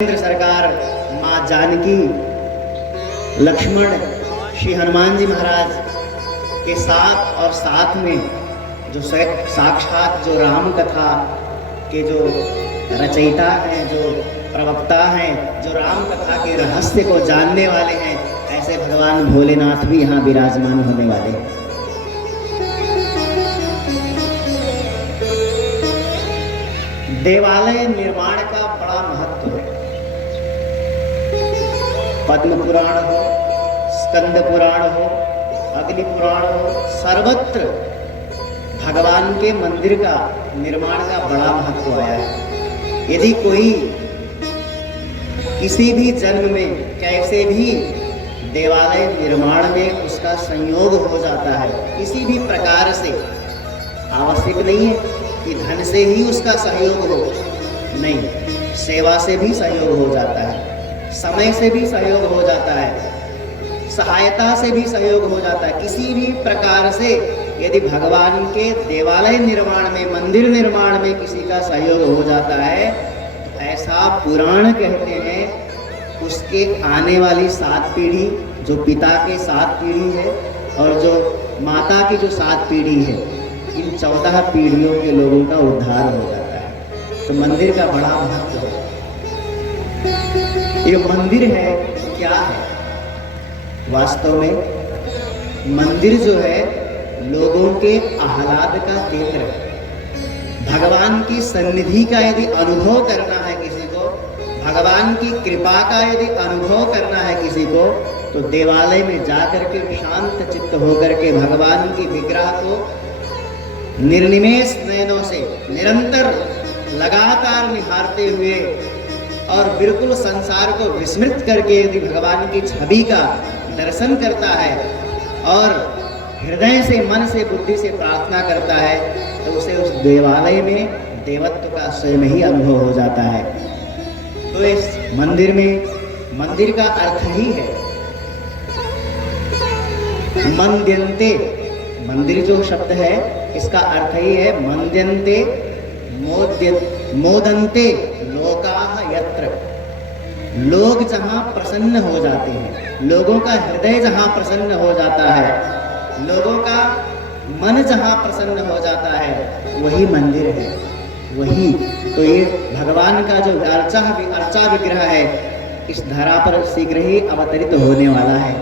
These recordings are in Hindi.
केंद्र सरकार, माँ जानकी, लक्ष्मण, श्री हनुमान जी महाराज के साथ और साथ में जो साक्षात जो राम कथा के जो रचयिता हैं, जो प्रवक्ता हैं, जो राम कथा के रहस्य को जानने वाले हैं, ऐसे भगवान भोलेनाथ भी यहाँ विराजमान होने वाले हैं। देवालय निर्माण का बड़ा महत्व है। पद्म पुराण हो, स्कंद पुराण हो, अग्नि पुराण हो, सर्वत्र भगवान के मंदिर का निर्माण का बड़ा महत्व आया है। यदि कोई किसी भी जन्म में कैसे भी देवालय निर्माण में उसका संयोग हो जाता है, किसी भी प्रकार से, आवश्यक नहीं है कि धन से ही उसका सहयोग हो, नहीं, सेवा से भी सहयोग हो जाता है, समय से भी सहयोग हो जाता है, सहायता से भी सहयोग हो जाता है। किसी भी प्रकार से यदि भगवान के देवालय निर्माण में, मंदिर निर्माण में किसी का सहयोग हो जाता है, तो ऐसा पुराण कहते हैं उसके आने वाली 7 पीढ़ी, जो पिता के 7 पीढ़ी है और जो माता की जो 7 पीढ़ी है, इन 14 पीढ़ियों के लोगों का उद्धार हो जाता है। तो मंदिर का बड़ा महत्व है। ये मंदिर है, क्या है? वास्तव में मंदिर जो है लोगों के आह्लाद का केंद्र है। भगवान की सन्निधि का यदि अनुभव करना है किसी को, भगवान की कृपा का यदि अनुभव करना है किसी को, तो देवालय में जाकर के शांत चित्त होकर के भगवान की विग्रह को निर्निमेष नयनों से निरंतर लगातार निहारते हुए और बिल्कुल संसार को विस्मृत करके यदि भगवान की छवि का दर्शन करता है और हृदय से, मन से, बुद्धि से प्रार्थना करता है, तो उसे उस देवालय में देवत्व का स्वयं ही अनुभव हो जाता है। तो इस मंदिर में, मंदिर का अर्थ ही है मंद्यन्ते। मंदिर जो शब्द है इसका अर्थ ही है मंद्यन्ते, मोदन्ते लोकाः यत्र। लोग जहाँ प्रसन्न हो जाते हैं, लोगों का हृदय जहाँ प्रसन्न हो जाता है, लोगों का मन जहाँ प्रसन्न हो जाता है, वही मंदिर है, वही। तो ये भगवान का जो अर्चा विग्रह है, इस धरा पर शीघ्र ही अवतरित होने वाला है,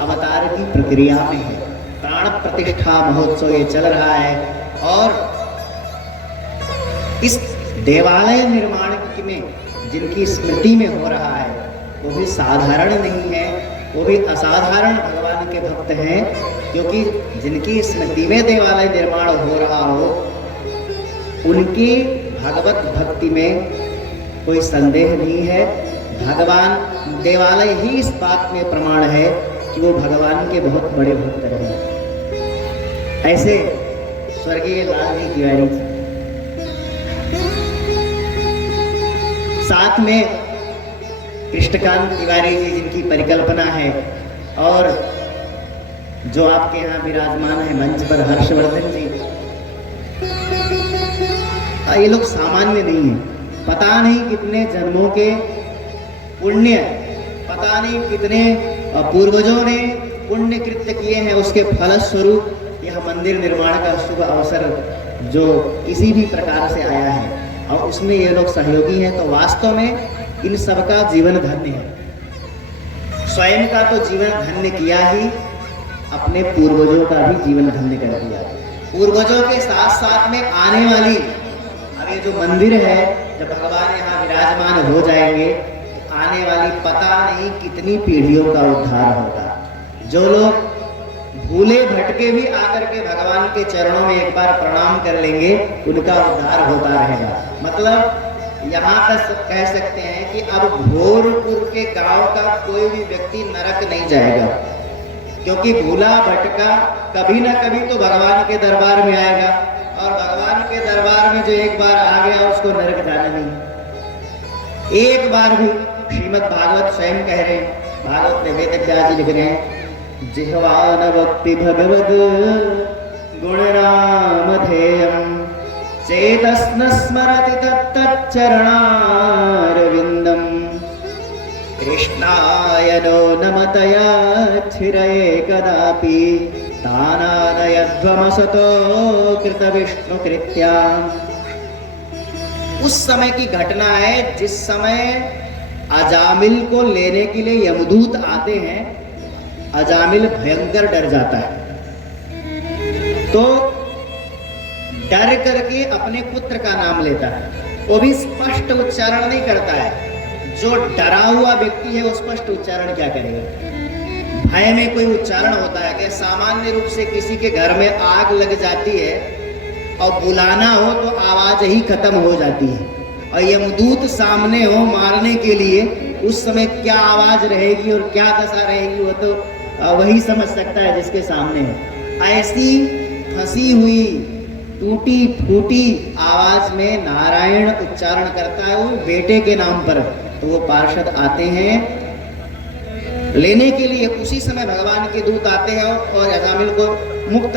अवतार की प्रक्रिया में है। प्राण प्रतिष्ठा महोत्सव ये चल रहा है और इस देवालय निर्माण में जिनकी स्मृति में हो रहा है, वो भी साधारण नहीं है, वो भी असाधारण भगवान के भक्त हैं, क्योंकि जिनकी स्मृति में देवालय निर्माण हो रहा हो, उनकी भगवत भक्ति में कोई संदेह नहीं है। भगवान देवालय ही इस बात में प्रमाण है कि वो भगवान के बहुत बड़े भक्त रहे। ऐसे स्वर्गीय लालजी तिवारी जी, साथ में कृष्णकांत तिवारी जी जिनकी परिकल्पना है, और जो आपके यहाँ विराजमान है मंच पर हर्षवर्धन जी, ये लोग सामान्य नहीं है। पता नहीं कितने जन्मों के पुण्य, पता नहीं कितने पूर्वजों ने पुण्य कृत्य किए हैं, उसके फलस्वरूप यह मंदिर निर्माण का शुभ अवसर जो किसी भी प्रकार से आया है और उसमें ये लोग सहयोगी हैं। तो वास्तव में इन सबका जीवन धन्य है। स्वयं का तो जीवन धन्य किया ही, अपने पूर्वजों का भी जीवन धन्य कर दिया। पूर्वजों के साथ साथ में आने वाली, अब ये जो मंदिर है, जब भगवान यहाँ विराजमान हो जाएंगे, तो आने वाली पता नहीं कितनी पीढ़ियों का उद्धार होगा। जो लोग भूले भटके भी आकर के भगवान के चरणों में एक बार प्रणाम कर लेंगे, उनका उद्धार होता रहेगा। मतलब यहाँ तक कह सकते हैं कि अब भोरपुर के गांव का कोई भी व्यक्ति नरक नहीं जाएगा, क्योंकि भूला भटका कभी ना कभी तो भगवान के दरबार में आएगा, और भगवान के दरबार में जो एक बार आ गया उसको नरक जाना नहीं। एक बार भी, श्रीमद् भागवत स्वयं कह रहे हैं, भागवत में वेद व्यास जी लिख रहे हैं, जिह्वान भक्ति भगवद गुणनामधेयम् चेतस्न स्मरति तत्तच्चरणारविन्दम् कृष्णाय नो नमतयाच्छिरये कदापि तानानयध्वमसतो कृतविष्णुकृत्या। उस समय की घटना है जिस समय अजामिल को लेने के लिए यमदूत आते हैं। अजामिल भयंकर डर जाता है, तो डर करके अपने पुत्र का नाम लेता है। वो भी स्पष्ट उच्चारण नहीं करता है। जो डरा हुआ व्यक्ति है वो स्पष्ट उच्चारण क्या करेगा? भय में कोई उच्चारण होता है कि सामान्य रूप से किसी के घर में आग लग जाती है और बुलाना हो तो आवाज ही खत्म हो जाती है, और यमदूत सामने हो मारने के लिए, उस समय क्या आवाज रहेगी और क्या दशा रहेगी वो तो वही समझ सकता है जिसके सामने है। ऐसी फंसी हुई टूटी फूटी आवाज में नारायण उच्चारण करता है वो बेटे के नाम पर। तो वो पार्षद आते हैं लेने के लिए। उसी समय भगवान के दूत आते हैं और अजामिल को मुक्त